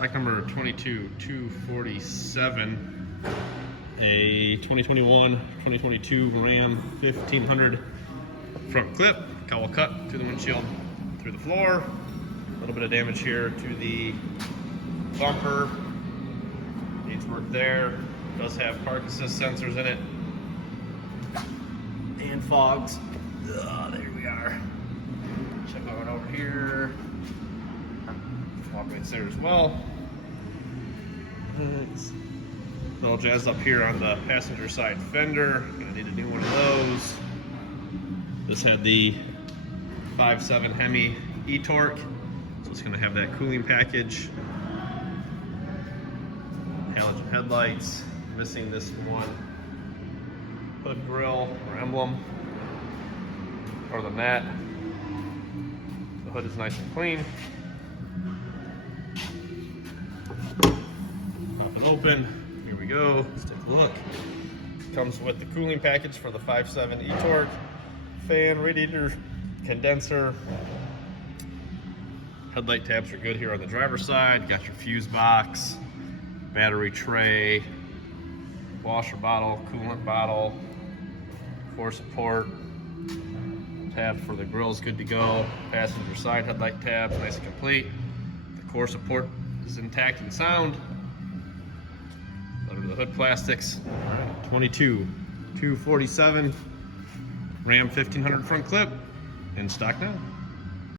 Stock number 22247, a 2021-2022 Ram 1500 front clip, cowl cut through the windshield, through the floor. A little bit of damage here to the bumper. Needs work there. Does have park assist sensors in it and fogs. There we are. Check out over here. Walkways there as well. It's all jazzed up here on the passenger side fender. Gonna need a new one of those. This had the 5.7 Hemi e-torque, so it's gonna have that cooling package. Halogen headlights. Missing this one hood grill or emblem. Other than that, the hood is nice and clean. Pop it open. Here we go. Let's take a look. Comes with the cooling package for the 5.7 e-torque, fan, radiator, condenser. Headlight tabs are good here on the driver's side. Got your fuse box, battery tray, washer bottle, coolant bottle, core support. Tab for the grill is good to go. Passenger side headlight tabs, nice and complete. The core support is intact and sound. Under the hood plastics. 22247 Ram 1500 front clip in stock now.